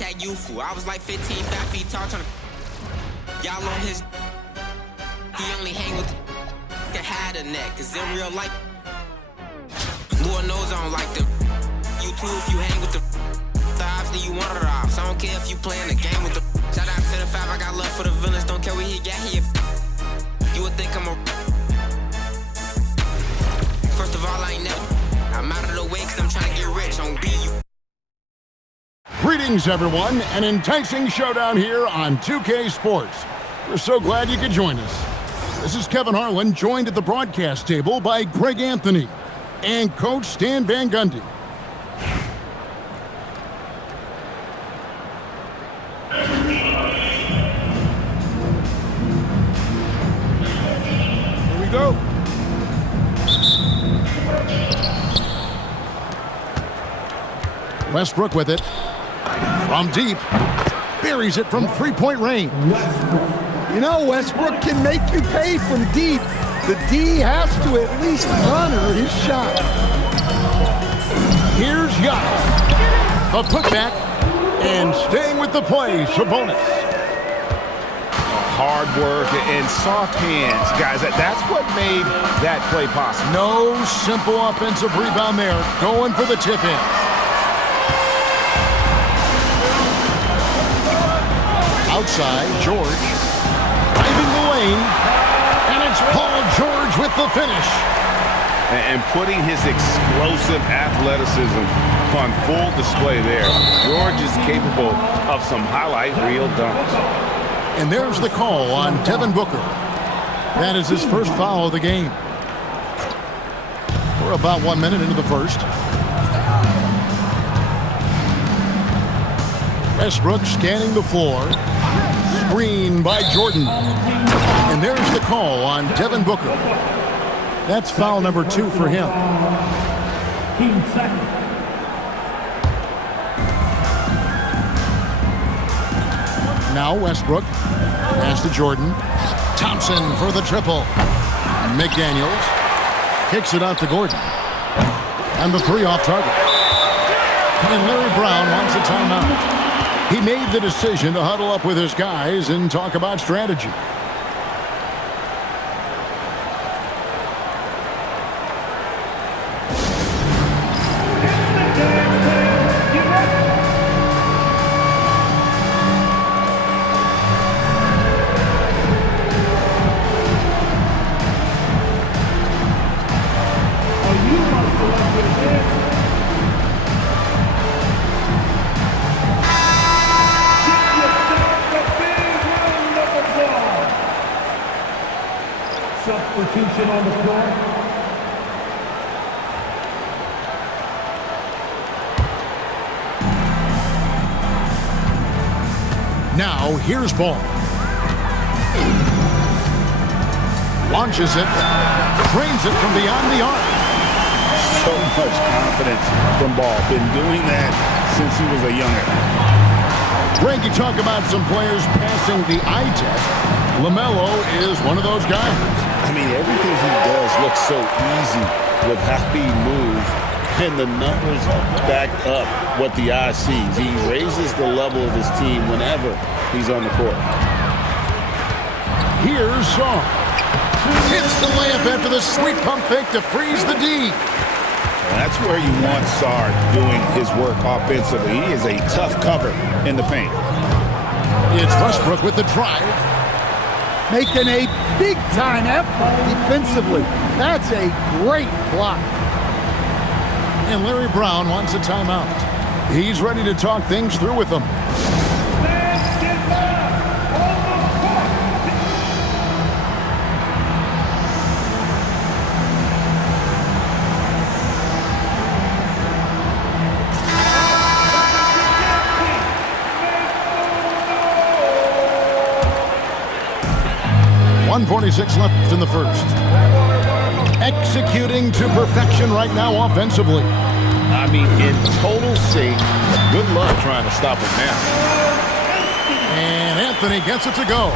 Hashtag youthful. I was like 15, 5 feet tall, trying to... Y'all on his... He only hang with the had a neck, cause in real life... Lord knows I don't like them. You too if you hang with the... Obviously you one of the ops. I don't care if you playing the game with the... Shout out to the 5, I got love for the villains. Don't care where he got here. You would think I'm a... First of all, I ain't never... I'm out of the way cause I'm trying to get rich on BU. Greetings, everyone. An enticing showdown here on 2K Sports. We're so glad you could join us. This is Kevin Harlan, joined at the broadcast table by Greg Anthony and Coach Stan Van Gundy. Here we go. Westbrook with it. From deep. Buries it from three-point range. You know, Westbrook can make you pay from deep. The D has to at least honor his shot. Here's Giannis. The putback. And staying with the play, Sabonis. Hard work and soft hands, guys. That's what made that play possible. No simple offensive rebound there. Going for the tip-in. Outside, George. Driving the lane. And it's Paul George with the finish. And putting his explosive athleticism on full display there. George is capable of some highlight reel dunks. And there's the call on Devin Booker. That is his first foul of the game. We're about 1 minute into the first. Westbrook scanning the floor. Screen by Jordan. And there's the call on Devin Booker. That's foul number 2 for him. Now Westbrook. Pass to Jordan. Thompson for the triple. McDaniels kicks it out to Gordon. And the 3 off target. And Larry Brown wants a timeout. He made the decision to huddle up with his guys and talk about strategy. Substitution on the floor. Now here's Ball. Launches it. Drains it from beyond the arc. So much confidence from Ball. Been doing that since he was a youngin'. Greg, you talk about some players passing the eye test. LaMelo is one of those guys. I mean, everything he does looks so easy with how he moves, and the numbers back up what the eye sees. He raises the level of his team whenever he's on the court. Here's Shaw. Hits the layup after the sweet pump fake to freeze the D. That's where you want Sarr doing his work offensively. He is a tough cover in the paint. It's Westbrook with the drive. Making a big-time effort defensively. That's a great block. And Larry Brown wants a timeout. He's ready to talk things through with them. .146 left in the first. Executing to perfection right now offensively. I mean, in total sync. Good luck trying to stop him now. And Anthony gets it to go.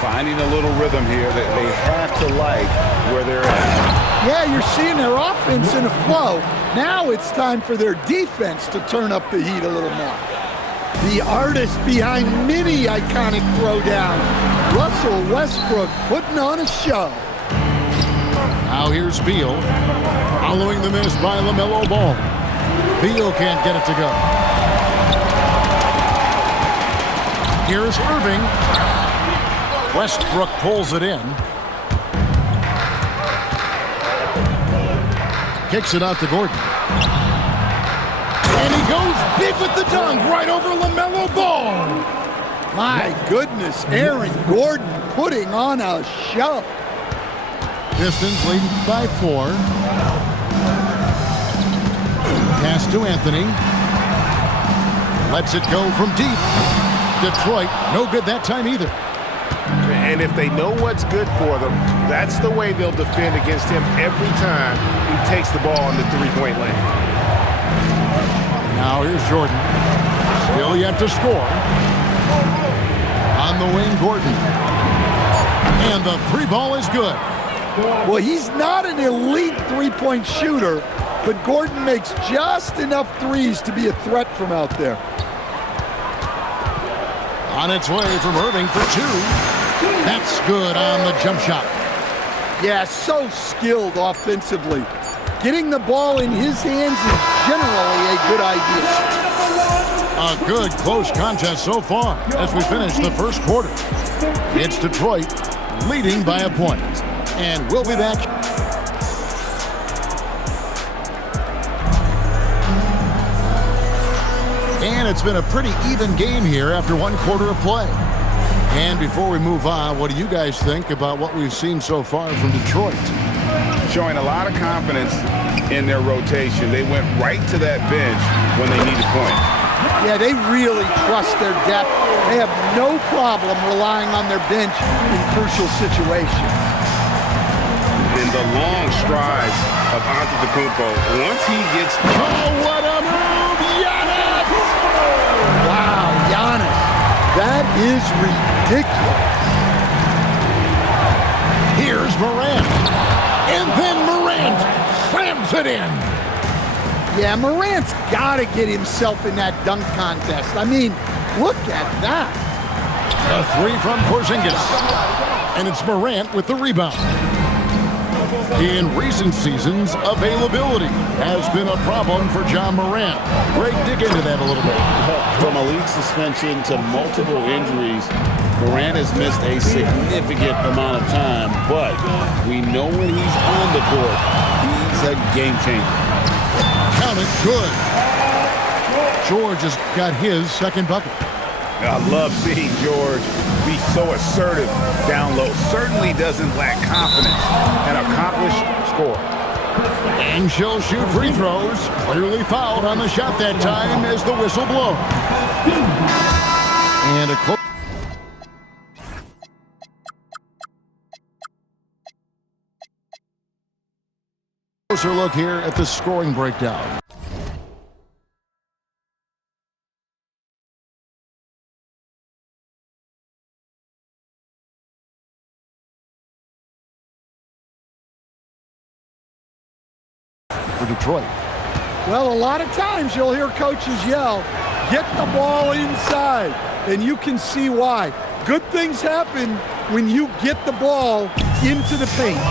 Finding a little rhythm here that they have to like where they're at. Yeah, you're seeing their offense in a flow. Now it's time for their defense to turn up the heat a little more. The artist behind many iconic throwdowns, Russell Westbrook, putting on a show. Now here's Beal, following the miss by LaMelo Ball. Beal can't get it to go. Here's Irving. Westbrook pulls it in. Kicks it out to Gordon. And he goes big with the dunk right over LaMelo Ball. My goodness, Aaron Gordon putting on a show. Pistons leading by 4. Pass to Anthony. Lets it go from deep. Detroit, no good that time either. And if they know what's good for them, that's the way they'll defend against him every time he takes the ball in the three-point lane. Now here's Jordan. Still yet to score. On the wing, Gordon. And the 3 ball is good. Well, he's not an elite three-point shooter, but Gordon makes just enough threes to be a threat from out there. On its way from Irving for 2. That's good on the jump shot. Yeah, so skilled offensively. Getting the ball in his hands is generally a good idea. A good close contest so far as we finish the first quarter. It's Detroit leading by a point. And we'll be back. And it's been a pretty even game here after 1 quarter of play. And before we move on, what do you guys think about what we've seen so far from Detroit? Showing a lot of confidence in their rotation. They went right to that bench when they needed points. Yeah, they really trust their depth. They have no problem relying on their bench in crucial situations. And the long strides of Antetokounmpo, once he gets... Oh, what a move! Giannis! Wow, Giannis. That is ridiculous. Here's Morant. And then Morant slams it in. Yeah, Morant's got to get himself in that dunk contest. I mean, look at that. A 3 from Porzingis. And it's Morant with the rebound. In recent seasons, availability has been a problem for John Morant. Greg, dig into that a little bit. From a league suspension to multiple injuries, Morant has missed a significant amount of time, but we know when he's on the court, he's a game changer. Count it, good. George has got his second bucket. I love seeing George be so assertive down low. Certainly doesn't lack confidence. An accomplished scorer. And she'll shoot free throws. Clearly fouled on the shot that time as the whistle blows. And a closer look here at the scoring breakdown. For Detroit. Well, a lot of times you'll hear coaches yell, get the ball inside, and you can see why. Good things happen when you get the ball into the paint.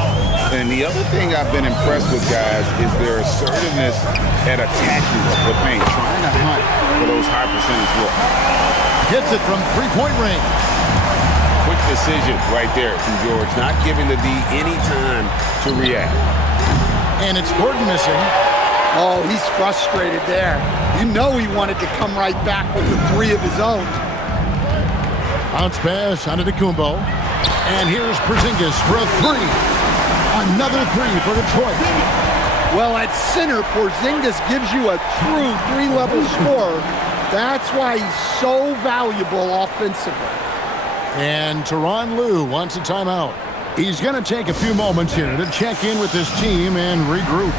And the other thing I've been impressed with, guys, is their assertiveness at attacking the paint, trying to hunt for those high percentage looks. Gets it from three-point range. Quick decision right there from George, not giving the D any time to react. And it's Gordon missing. Oh, he's frustrated there. You know he wanted to come right back with the 3 of his own. Bounce pass onto Antetokounmpo. And here's Porzingis for a 3. Another 3 for Detroit. Well, at center, Porzingis gives you a true 3-level scorer. That's why he's so valuable offensively. And Tyronn Lue wants a timeout. He's going to take a few moments here to check in with his team and regroup.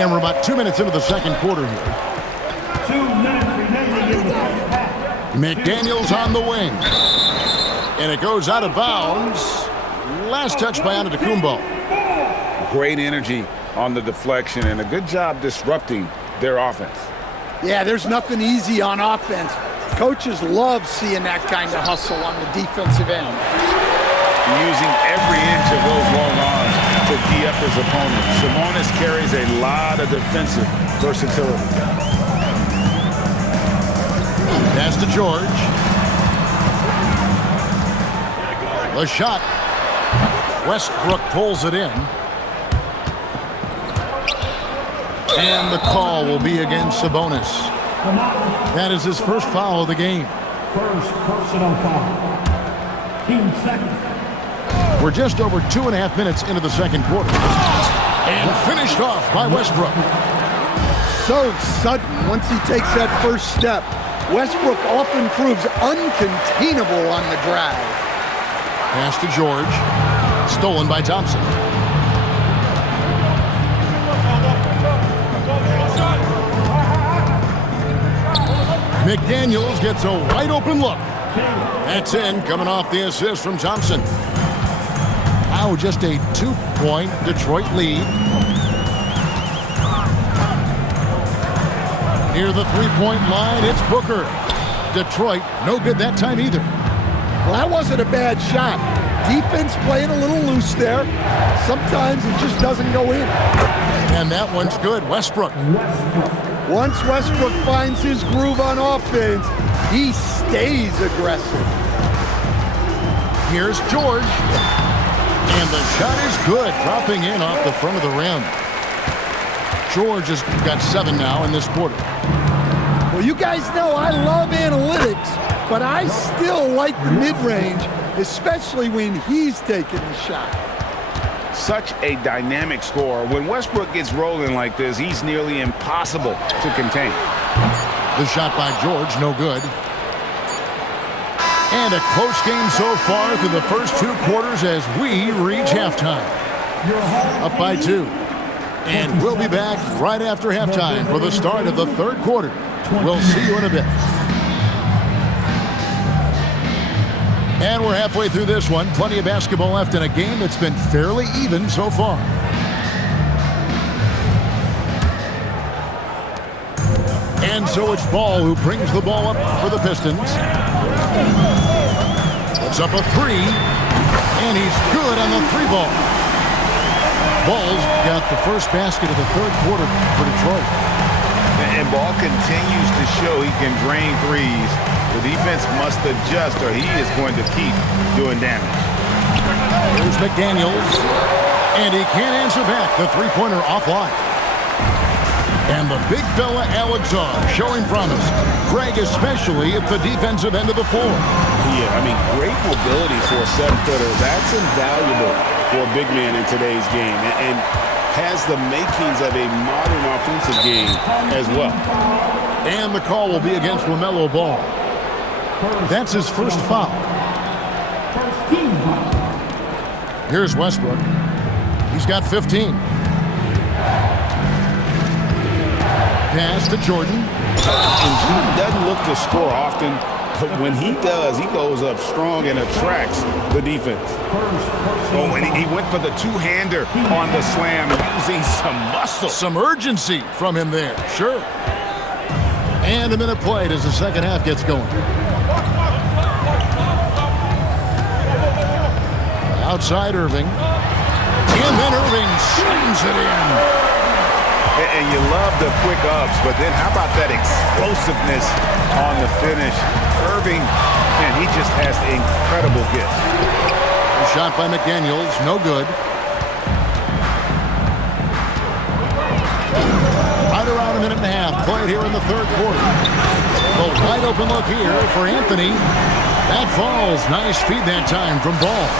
And we're about 2 minutes into the second quarter here. 2 minutes remaining in the first half. McDaniels on the wing. And it goes out of bounds. Last touch by Antetokounmpo. Great energy on the deflection and a good job disrupting their offense. Yeah, there's nothing easy on offense. Coaches love seeing that kind of hustle on the defensive end. Using every inch of those long arms to tee up his opponent. Sabonis carries a lot of defensive versatility. Pass to George. The shot. Westbrook pulls it in. And the call will be against Sabonis. That is his first foul of the game. First personal foul. Team second. We're just over 2.5 minutes into the second quarter. And finished off by Westbrook. So sudden once he takes that first step. Westbrook often proves uncontainable on the drive. Pass to George. Stolen by Thompson. McDaniels gets a wide open look. That's in, coming off the assist from Thompson. Now just a 2-point Detroit lead. Near the three-point line, it's Booker. Detroit, no good that time either. Well, that wasn't a bad shot. Defense playing a little loose there. Sometimes it just doesn't go in. And that one's good. Westbrook. Once Westbrook finds his groove on offense, he stays aggressive. Here's George. And the shot is good, dropping in off the front of the rim. George has got 7 now in this quarter. Well, you guys know I love analytics, but I still like the mid-range, especially when he's taking the shot. Such a dynamic scorer. When Westbrook gets rolling like this, he's nearly impossible to contain. The shot by George, no good. And a close game so far through the first 2 quarters as we reach halftime. Up by 2. And we'll be back right after halftime for the start of the third quarter. We'll see you in a bit. And we're halfway through this one. Plenty of basketball left in a game that's been fairly even so far. And so it's Ball who brings the ball up for the Pistons. Puts up a 3. And he's good on the 3-ball. Ball's got the first basket of the third quarter for Detroit. And Ball continues to show he can drain threes. The defense must adjust or he is going to keep doing damage. Here's McDaniels. And he can't answer back. The three-pointer offline. And the big fella Alex Zar showing promise. Greg especially at the defensive end of the floor. Yeah, I mean, great mobility for a 7-footer. That's invaluable for a big man in today's game. And has the makings of a modern offensive game as well. And the call will be against LaMelo Ball. That's his first foul. Here's Westbrook. He's got 15. Pass to Jordan. And Jordan doesn't look to score often, but when he does, he goes up strong and attracts the defense. Oh, and he went for the two-hander on the slam, using some muscle. Some urgency from him there, sure. And a minute played as the second half gets going. Outside Irving. And then Irving slams it in. And you love the quick ups, but then how about that explosiveness on the finish? Irving, man, he just has incredible gifts. A shot by McDaniels, no good. Right around a minute and a half played here in the third quarter. A wide open look here for Anthony. That falls. Nice feed that time from Ball.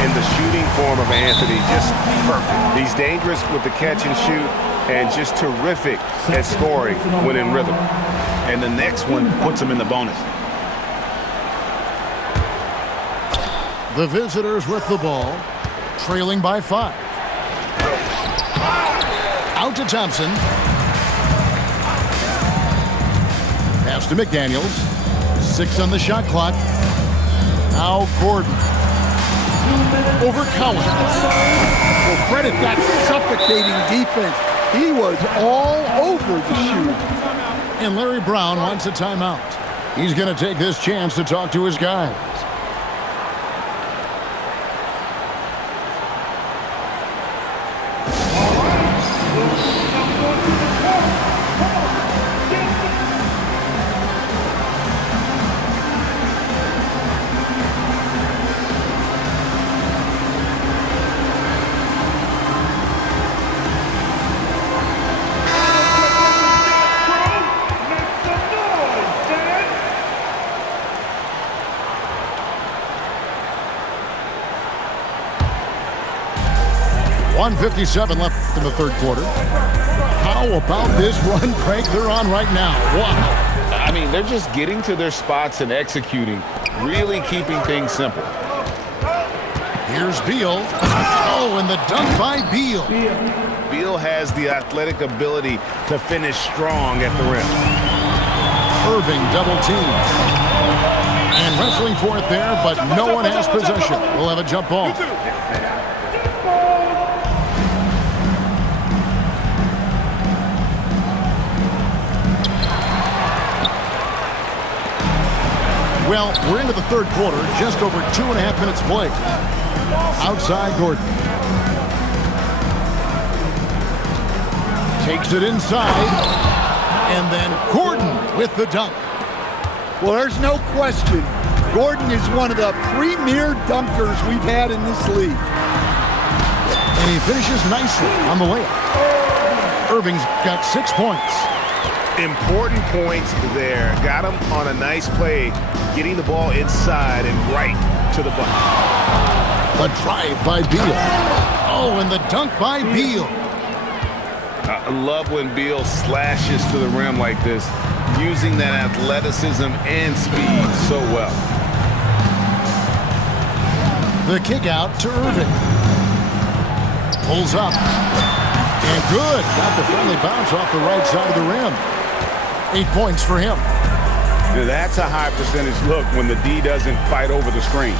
And the shooting form of Anthony, just perfect. He's dangerous with the catch and shoot, and just terrific at scoring when in rhythm. And the next one puts him in the bonus. The visitors with the ball, trailing by 5. Out to Thompson. Pass to McDaniels. 6 on the shot clock. Now Gordon. over Collins. Well, credit that suffocating defense. He was all over the shooter. And Larry Brown wants a timeout. He's going to take this chance to talk to his guys. .157 left in the third quarter. How about this run break they're on right now? Wow. I mean, they're just getting to their spots and executing, really keeping things simple. Here's Beal. Oh, and the dunk by Beal. Beal has the athletic ability to finish strong at the rim. Irving double team. And wrestling for it there, but no one has possession. We'll have a jump ball. Well, we're into the third quarter, just over 2.5 minutes played. Outside Gordon. Takes it inside. And then Gordon with the dunk. Well, there's no question. Gordon is one of the premier dunkers we've had in this league. And he finishes nicely on the layup. Irving's got 6 points. Important points there. Got him on a nice play, getting the ball inside and right to the bucket. A drive by Beal. Oh, and the dunk by Beal. I love when Beal slashes to the rim like this, using that athleticism and speed so well. The kick out to Irving. Pulls up. And good. Got the friendly bounce off the right side of the rim. 8 points for him. Now that's a high percentage look when the D doesn't fight over the screen.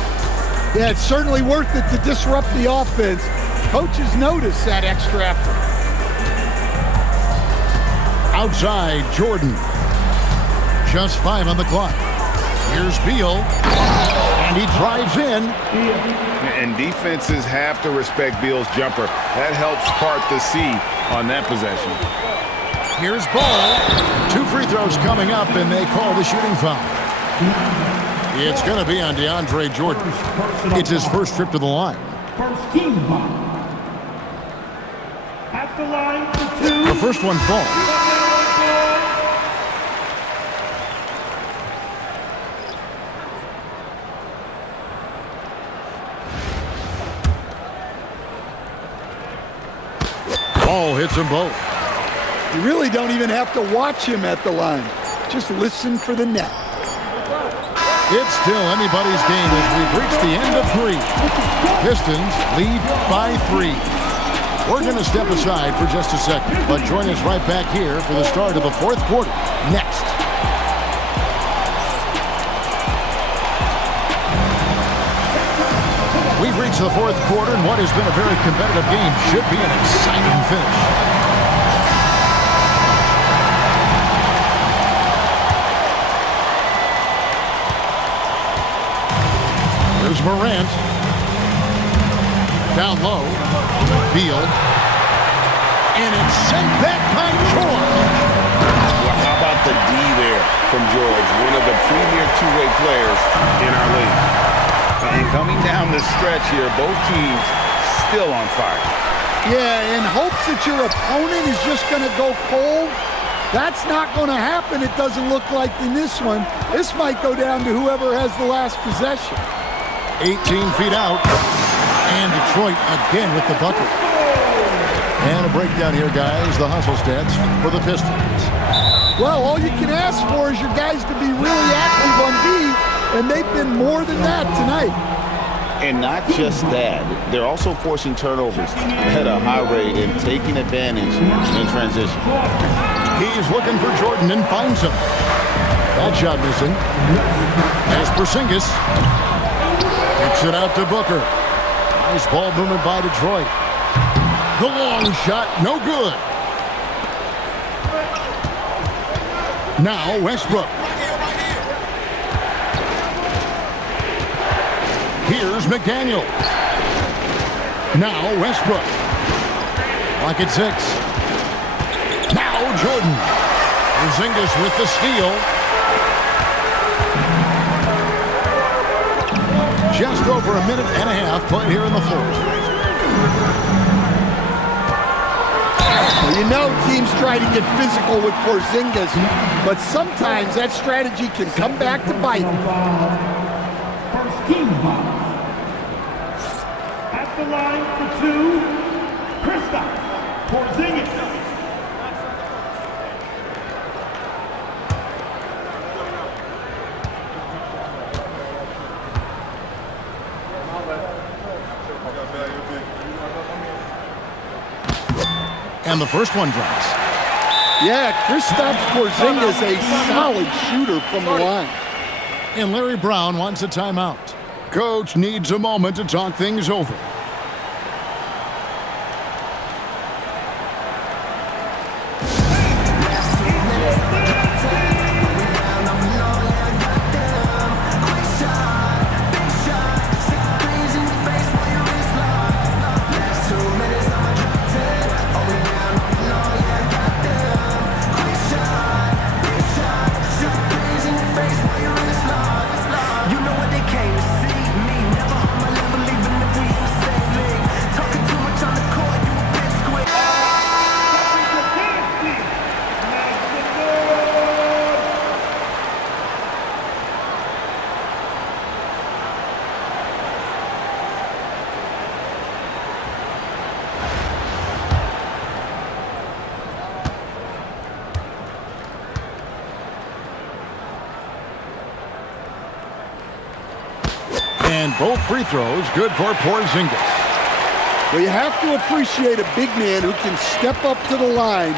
Yeah, it's certainly worth it to disrupt the offense. Coaches notice that extra effort. Outside, Jordan. Just 5 on the clock. Here's Beal. And he drives in. And defenses have to respect Beal's jumper. That helps part the C on that possession. Here's Ball. 2 free throws coming up, and they call the shooting foul. It's going to be on DeAndre Jordan. It's his first trip to the line. First team foul. At the line for 2. The first one falls. Ball hits them both. You really don't even have to watch him at the line. Just listen for the net. It's still anybody's game as we've reached the end of 3. Pistons lead by 3. We're going to step aside for just a second, but join us right back here for the start of the fourth quarter next. We've reached the fourth quarter, and what has been a very competitive game should be an exciting finish. Here's Morant. Down low. Beal. And it's sent back by George. Well, how about the D there from George, one of the premier two-way players in our league. And coming down the stretch here, both teams still on fire. Yeah, in hopes that your opponent is just going to go cold. That's not going to happen, it doesn't look like in this one. This might go down to whoever has the last possession. 18 feet out. And Detroit again with the bucket. And a breakdown here, guys. The hustle stats for the Pistons. Well, all you can ask for is your guys to be really active on D, and they've been more than that tonight. And not just that, they're also forcing turnovers at a high rate and taking advantage in transition. He's looking for Jordan and finds him. That shot missing. As Porzingis kicks it out to Booker. Nice ball movement by Detroit. The long shot, no good. Now Westbrook. Here's McDaniel. Now Westbrook. Lock at 6. Now Jordan. Porzingis with the steal. Just over a minute and a half played here in the fourth. Well, you know teams try to get physical with Porzingis, but sometimes that strategy can come back to bite. First team foul. At the line for 2, Kristaps Porzingis. And the first one drops. Yeah, Kristaps Porzingis, a solid shooter from the line. And Larry Brown wants a timeout. Coach needs a moment to talk things over. And both free throws good for Porzingis. Well, you have to appreciate a big man who can step up to the line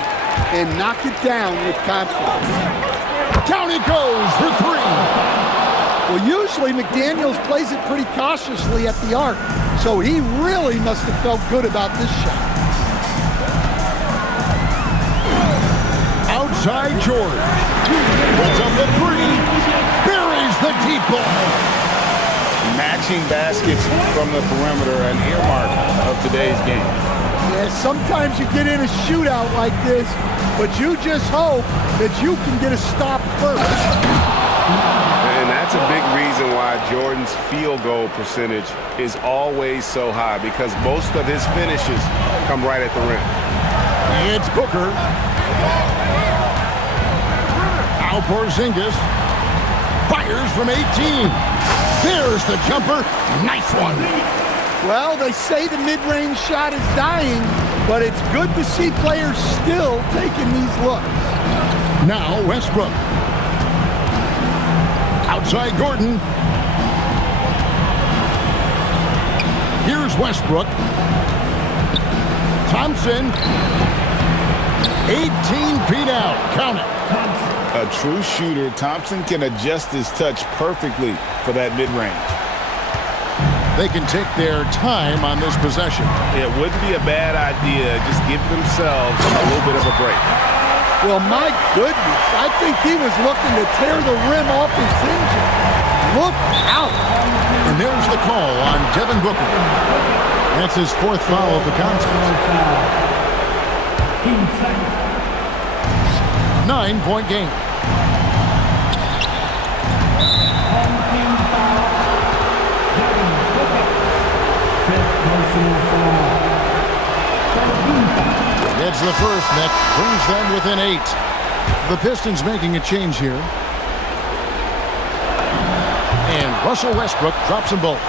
and knock it down with confidence. Down he goes for 3. Well, usually McDaniels plays it pretty cautiously at the arc, so he really must have felt good about this shot. Outside George. Puts up the 3. Buries the deep ball. Matching baskets from the perimeter, an earmark of today's game. Yeah, sometimes you get in a shootout like this, but you just hope that you can get a stop first. And that's a big reason why Jordan's field goal percentage is always so high, because most of his finishes come right at the rim. It's Booker. Now Porzingis fires from 18. There's the jumper. Nice one. Well, they say the mid-range shot is dying, but it's good to see players still taking these looks. Now Westbrook. Outside Gordon. Here's Westbrook. Thompson. 18 feet out. Count it. A true shooter, Thompson can adjust his touch perfectly for that mid-range. They can take their time on this possession. It wouldn't be a bad idea. Just give themselves a little bit of a break. Well, my goodness, I think he was looking to tear the rim off his hinges. Look out. And there's the call on Devin Booker. That's his 4th foul of the contest. 9-point game. It's the first that brings them within 8. The Pistons making a change here. And Russell Westbrook drops them both.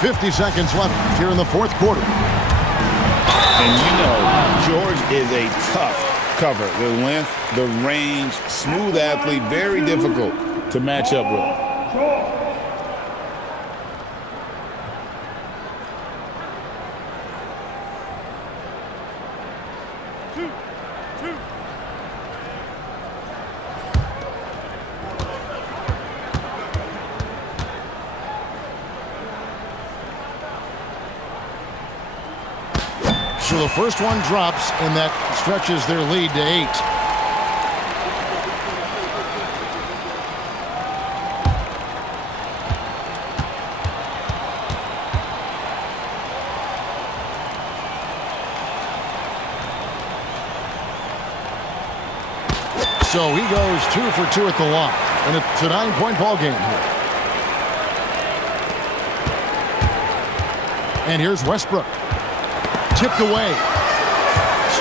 .50 seconds left here in the 4th quarter. And you know, George is a tough cover. The length, the range, smooth athlete, very difficult to match up with. So the first one drops, and that stretches their lead to 8. So he goes 2 for 2 at the line, and it's a 9-point ball game here. And here's Westbrook. Tipped away.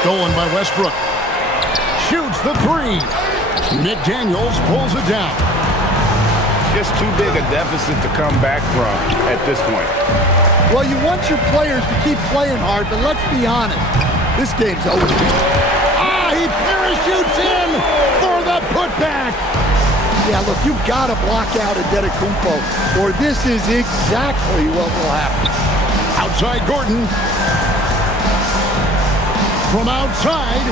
Stolen by Westbrook. Shoots the 3. McDaniels pulls it down. Just too big a deficit to come back from at this point. Well, you want your players to keep playing hard, but let's be honest. This game's over. He parachutes in for the putback. Yeah, look, you've got to block out Antetokounmpo, or this is exactly what will happen. Outside Gordon. From outside.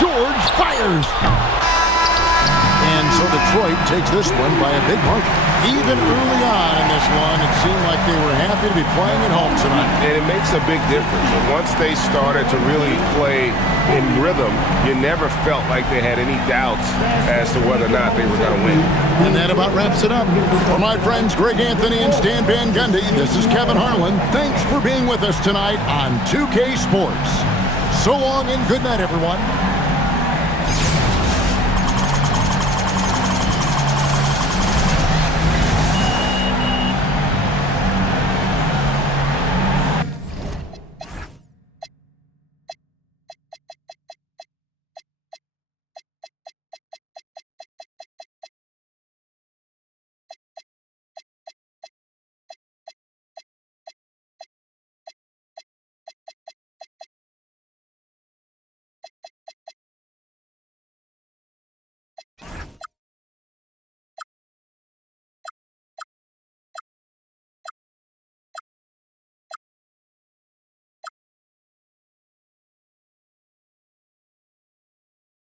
George fires. And so Detroit takes this one by a big margin. Even early on in this one, it seemed like they were happy to be playing at home tonight. And it makes a big difference. And once they started to really play in rhythm, you never felt like they had any doubts as to whether or not they were going to win. And that about wraps it up. For my friends Greg Anthony and Stan Van Gundy, this is Kevin Harlan. Thanks for being with us tonight on 2K Sports. So long and good night, everyone.